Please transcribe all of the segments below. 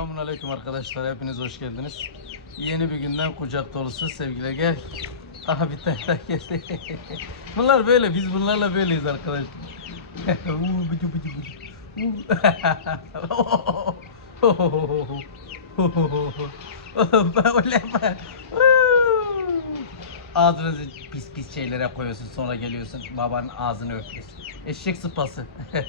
Selamünaleyküm arkadaşlar. Hepiniz hoş geldiniz. Yeni bir günden kucak dolusu sevgiler gel. Aha bir tane daha geldi. Bunlar böyle. Biz bunlarla böyleyiz arkadaşlar. Ağzınızı pis pis şeylere koyuyorsun sonra geliyorsun babanın ağzını öpüyorsun. Eşek sıpası.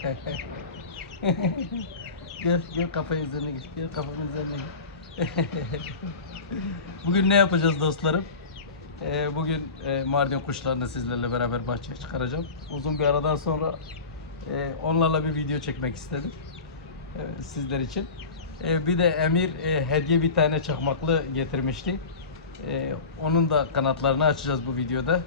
gel gel kafayı üzerine git. Gel kafanın üzerine git. Bugün ne yapacağız dostlarım? Ee, bugün e, Mardin kuşlarını sizlerle beraber bahçeye çıkaracağım. Uzun bir aradan sonra e, onlarla bir video çekmek istedim. e, sizler için. E, bir de Emir e, hediye bir tane çakmaklı getirmişti. E, onun da kanatlarını açacağız bu videoda.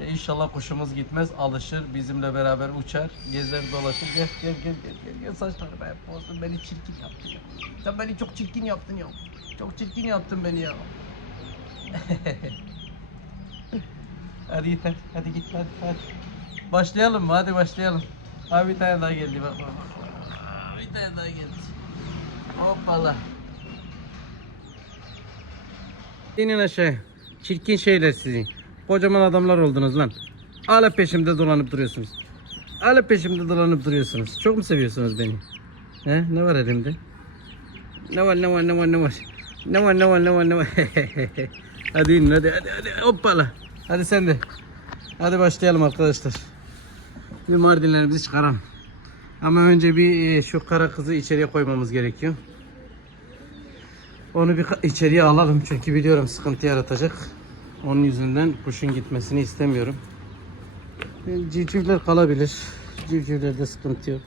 E, inşallah kuşumuz gitmez, alışır, bizimle beraber uçar, gezer dolaşır. Gel gel gel gel gel, gel. saçlarımı hep bozdun, beni çirkin yaptın ya. Sen beni çok çirkin yaptın ya. Çok çirkin yaptın beni ya. hadi git hadi, git hadi hadi. Başlayalım mı? Hadi başlayalım. Abi bir tane daha geldi bak bak. Bir tane daha geldi. Hoppala. İnin aşağı. Çirkin şeyler sizin. Kocaman adamlar oldunuz lan. Hala peşimde dolanıp duruyorsunuz. Hala peşimde dolanıp duruyorsunuz. Çok mu seviyorsunuz beni? He? Ne var elimde? Ne var ne var ne var ne var? Ne var ne var ne var ne var? hadi inin hadi hadi hadi hoppala. Hadi sen de. Hadi başlayalım arkadaşlar. Bir mardinlerimizi çıkaralım. Ama önce bir e, şu kara kızı içeriye koymamız gerekiyor. Onu bir içeriye alalım çünkü biliyorum sıkıntı yaratacak. Onun yüzünden kuşun gitmesini istemiyorum. Civcivler kalabilir. Civcivlerde sıkıntı yok.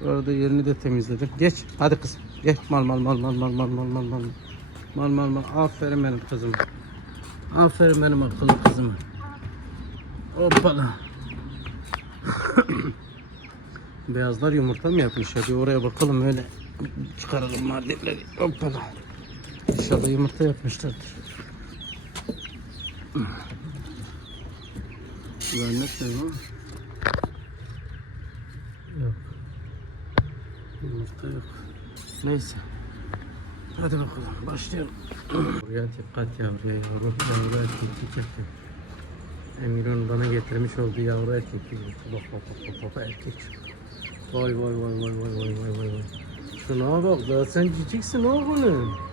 Bu arada yerini de temizledim. Geç hadi kızım. Geç mal mal mal mal mal mal mal mal mal. Mal mal mal. Aferin benim kızım. Aferin benim akıllı kızıma. Hoppala. Beyazlar yumurta mı yapmış ya? Bir oraya bakalım öyle çıkaralım maddeleri. Hoppala. İnşallah yumurta yapmışlardır. Güvenlik de var. Yok. Yumurta yok. Neyse. Hadi bakalım başlayalım. Buraya dikkat yavruya yavru. Yavru erkek yapıyor. Emirhan bana getirmiş olduğu yavru erkek yumurta. Bak bak bak bak bak erkek. Vay vay vay vay vay vay vay vay. Şuna bak daha sen ciciksin oğlum.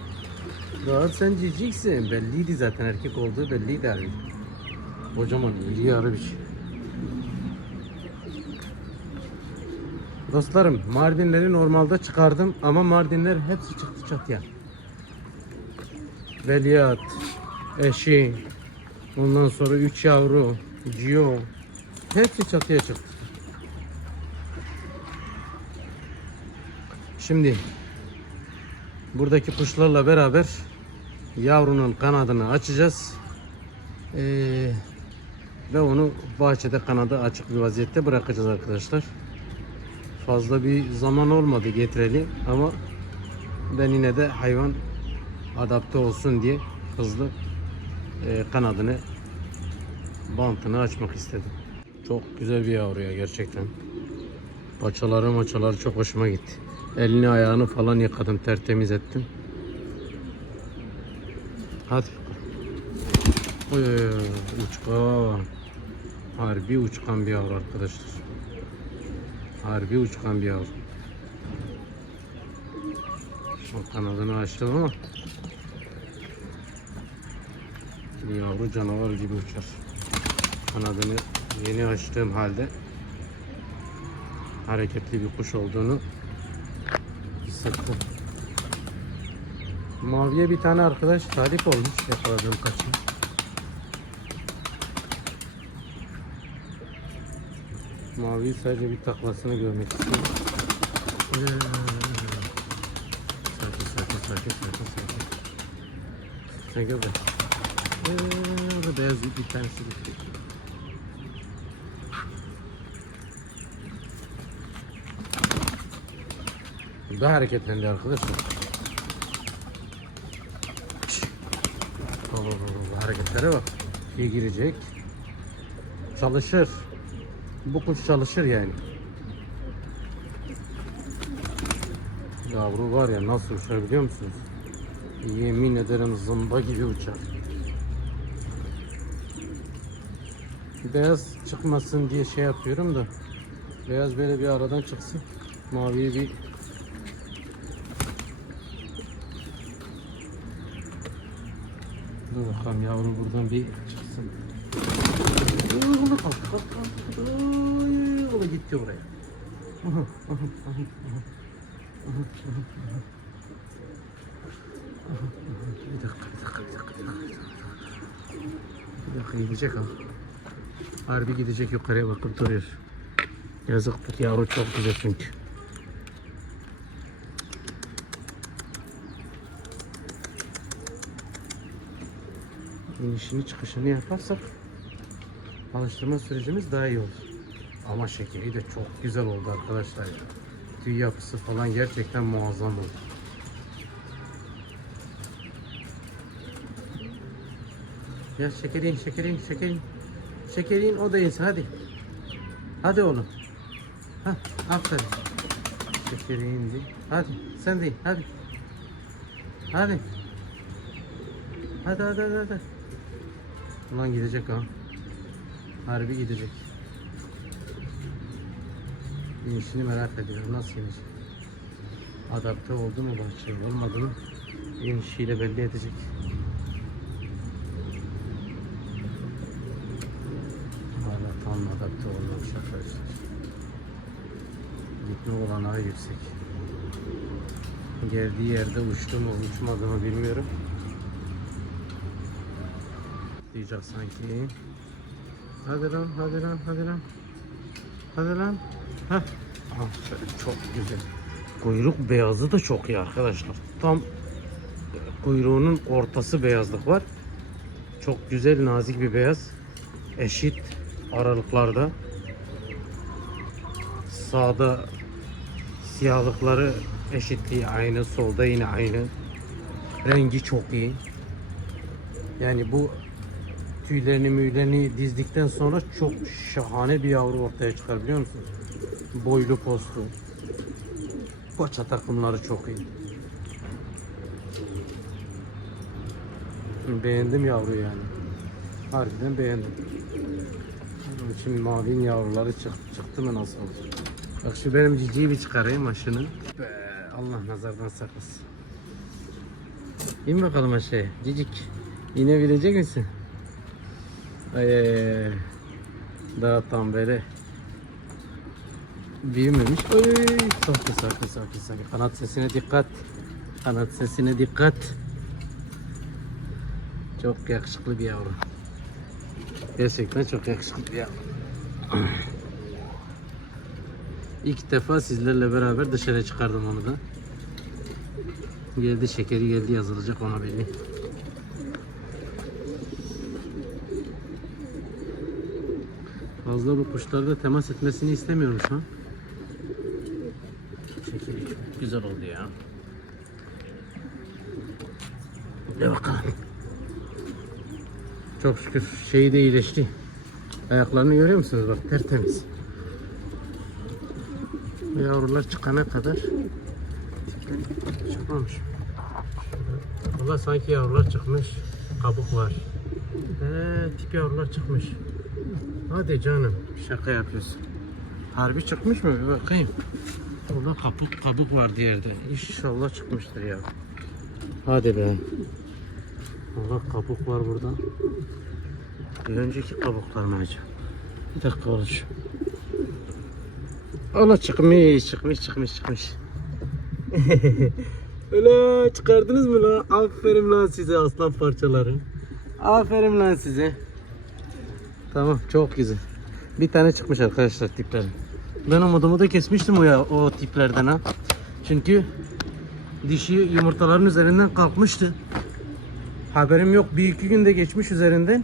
Daha sen ciciksin. Belliydi zaten erkek olduğu belliydi abi. Kocaman iri yarı bir şey. Dostlarım Mardinleri normalde çıkardım ama Mardinler hepsi çıktı çatıya. Veliaht, eşi, ondan sonra üç yavru, Gio, hepsi çatıya çıktı. Şimdi buradaki kuşlarla beraber yavrunun kanadını açacağız. Ee, ve onu bahçede kanadı açık bir vaziyette bırakacağız arkadaşlar. Fazla bir zaman olmadı getireli ama ben yine de hayvan adapte olsun diye hızlı e, kanadını bantını açmak istedim. Çok güzel bir yavruya gerçekten. Paçaları maçaları çok hoşuma gitti. Elini ayağını falan yıkadım tertemiz ettim. Hadi. Oy, uçkan. Harbi uçkan bir yavru arkadaşlar. Harbi uçkan bir yavru. O kanadını açtım ama yavru canavar gibi uçar. Kanadını yeni açtığım halde hareketli bir kuş olduğunu hissettim. Maviye bir tane arkadaş talip olmuş yakaladığım kaçın. Maviyi sadece bir taklasını görmek istiyorum. Ee, Sakin sakin sakin sakin sakin. Sen gel be. Ee, beyaz bir tanesi gitti. Burada hareketlendi arkadaşlar. Baba, baba, hareketlere bak. İyi girecek. Çalışır. Bu kuş çalışır yani. Yavru var ya nasıl uçar biliyor musunuz? Yemin ederim zımba gibi uçar. Beyaz çıkmasın diye şey yapıyorum da beyaz böyle bir aradan çıksın. Maviye bir Dur bakalım yavru buradan bir çıksın. Oğlum kalk kalk kalk. Ay, oğlum gitti oraya. Bir dakika, bir dakika, bir dakika. Bir dakika gidecek ha. Harbi gidecek yukarıya bakıp duruyor. Yazıktır yavru çok güzel çünkü. İnişini çıkışını yaparsak alıştırma sürecimiz daha iyi olur. Ama şekeri de çok güzel oldu arkadaşlar. ya. Tüy yapısı falan gerçekten muazzam oldu. Ya şekerin, şekerin, şekerin. Şekerin o da insin hadi. Hadi oğlum. Hah, aferin. Şekerin indi. Hadi sen de in, hadi. Hadi. Hadi hadi hadi hadi. Ulan gidecek ha. Harbi gidecek. İnişini merak ediyorum. Nasıl inecek? Adapte oldu mu bahçeye? Olmadı mı? İnişiyle belli edecek. Hala tam adapte olmamış arkadaşlar. Gitme olanağı yüksek. Geldiği yerde uçtu mu uçmadı mı bilmiyorum. Diyecek sanki. Hadi lan, hadi lan, hadi lan. Hadi lan. Heh. Çok güzel. Kuyruk beyazı da çok iyi arkadaşlar. Tam kuyruğunun ortası beyazlık var. Çok güzel nazik bir beyaz. Eşit aralıklarda. Sağda siyahlıkları eşitliği aynı. Solda yine aynı. Rengi çok iyi. Yani bu tüylerini müylerini dizdikten sonra çok şahane bir yavru ortaya çıkar biliyor musunuz? Boylu postlu. Paça takımları çok iyi. Beğendim yavru yani. Harbiden beğendim. Şimdi mavinin yavruları çık, çıktı mı nasıl olur? Bak şu benim ciciyi bir çıkarayım aşını. Allah nazardan saklasın. İn bakalım aşağıya. Cicik. İnebilecek misin? Daha tam böyle büyümemiş. Oy, sakin sakin sakin sakin. Kanat sesine dikkat. Kanat sesine dikkat. Çok yakışıklı bir yavru. Gerçekten çok yakışıklı bir yavru. İlk defa sizlerle beraber dışarı çıkardım onu da. Geldi şekeri geldi yazılacak ona belli. Fazla bu kuşlarda temas etmesini istemiyorum şu an. Şekeri çok güzel oldu ya. Hadi bakalım. Çok şükür şeyi de iyileşti. Ayaklarını görüyor musunuz? Bak tertemiz. Bu Yavrular çıkana kadar çıkmamış. Valla sanki yavrular çıkmış. Kabuk var. He, tip yavrular çıkmış. Hadi canım. Şaka yapıyorsun. Harbi çıkmış mı? Bir bakayım. Orada kabuk kabuk vardı yerde. İnşallah çıkmıştır ya. Hadi be. Allah kabuk var burada. Bir önceki kabuklar mı acaba? Bir dakika oruç. Allah çıkmış, çıkmış, çıkmış, çıkmış. Ulan çıkardınız mı lan? Aferin lan size aslan parçaları. Aferin lan size. Tamam çok güzel. Bir tane çıkmış arkadaşlar tiplerin. Ben umudumu da kesmiştim o ya o tiplerden ha. Çünkü dişi yumurtaların üzerinden kalkmıştı. Haberim yok. Bir iki günde geçmiş üzerinden.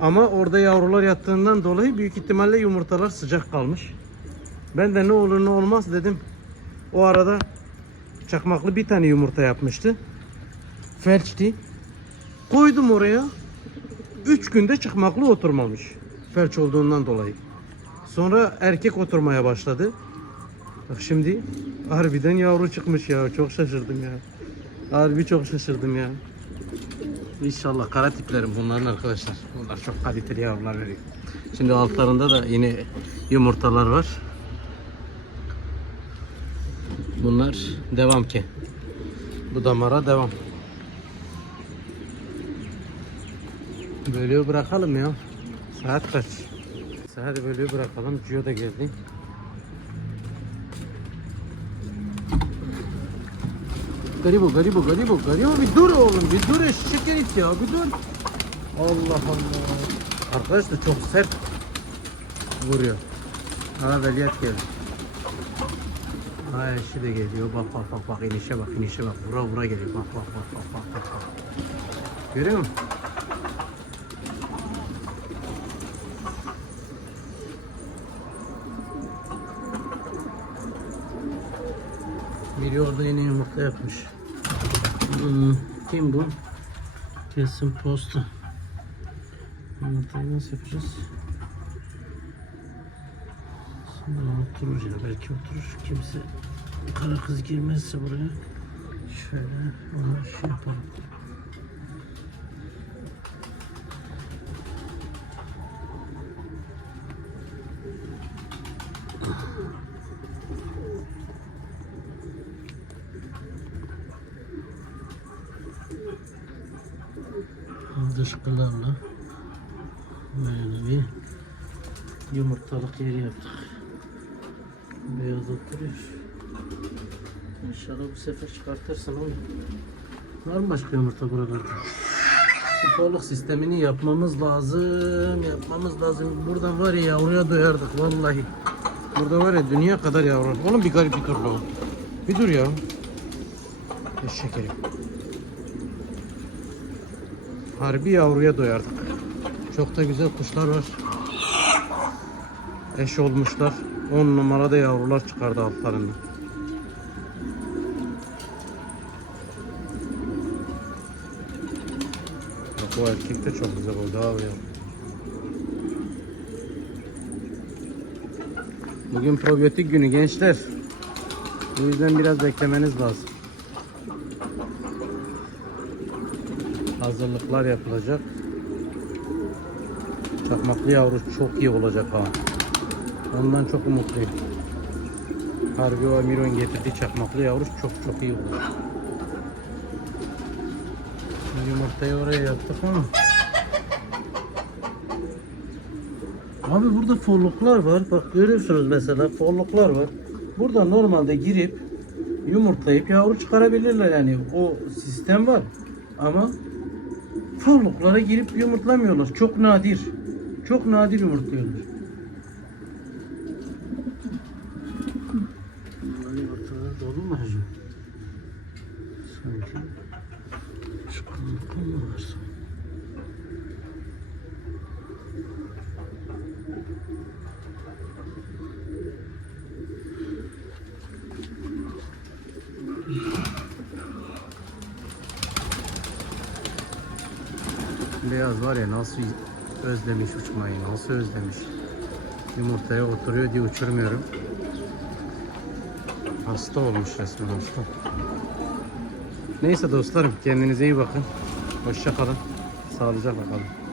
Ama orada yavrular yattığından dolayı büyük ihtimalle yumurtalar sıcak kalmış. Ben de ne olur ne olmaz dedim. O arada çakmaklı bir tane yumurta yapmıştı. Felçti. Koydum oraya. Üç günde çakmaklı oturmamış. Felç olduğundan dolayı. Sonra erkek oturmaya başladı. Bak şimdi harbiden yavru çıkmış ya. Çok şaşırdım ya. Harbi çok şaşırdım ya. İnşallah kara tiplerim bunların arkadaşlar. Bunlar çok kaliteli yavrular veriyor. Şimdi altlarında da yine yumurtalar var. Bunlar devam ki. Bu damara devam. Böyle bırakalım ya. Saat kaç? Saat böyle bırakalım. Gio da geldi. Garibo, garibo, garibo, garibo bir dur oğlum, bir dur eşek herif ya, bir dur. Allah Allah. Arkadaş da çok sert vuruyor. Ha Veliaht geldi. Ha eşi de geliyor. Bak bak bak bak inişe bak inişe bak. Vura vura geliyor. Bak bak bak bak bak. bak. Görüyor musun? Biri orada yine yumurta yapmış. Hmm, kim bu? Kesin posta. Yumurtayı nasıl yapacağız? Şimdi oturur ya belki oturur. Kimse kara kız girmezse buraya. Şöyle onu şey yapalım. Dışkılarla böyle bir yumurtalık yeri yaptık. Beyaz oturuyor. İnşallah bu sefer çıkartırsın oğlum. Var mı başka yumurta buralarda? Bu Poluk sistemini yapmamız lazım. Yapmamız lazım. Buradan var ya yavruya doyardık vallahi. Burada var ya dünya kadar yavru. Oğlum bir garip bir dur. Bir dur ya. Eşek. Harbi yavruya doyardık. Çok da güzel kuşlar var. Eş olmuşlar. 10 numarada yavrular çıkardı altlarından. Bu erkek de çok güzel oldu abi. Bugün probiyotik günü gençler. Bu yüzden biraz beklemeniz lazım. Hazırlıklar yapılacak. Çakmaklı yavru çok iyi olacak ha. Ondan çok umutluyum. Harbi o Miron getirdiği çakmaklı yavru çok çok iyi olur. Yumurtayı oraya yaptık ama. Abi burada folluklar var. Bak görüyorsunuz mesela folluklar var. Burada normalde girip yumurtlayıp yavru çıkarabilirler yani. O sistem var. Ama folluklara girip yumurtlamıyorlar. Çok nadir. Çok nadir yumurtluyorlar. Yumurtalar dolu mu hacı? Sanki çıkınlık mı var sanki? Beyaz var ya nasıl özlemiş uçmayı, nasıl özlemiş. Yumurtaya oturuyor diye uçurmuyorum. Hasta olmuş resmen hasta. Neyse dostlarım kendinize iyi bakın. Hoşça kalın. Sağlıcakla kalın.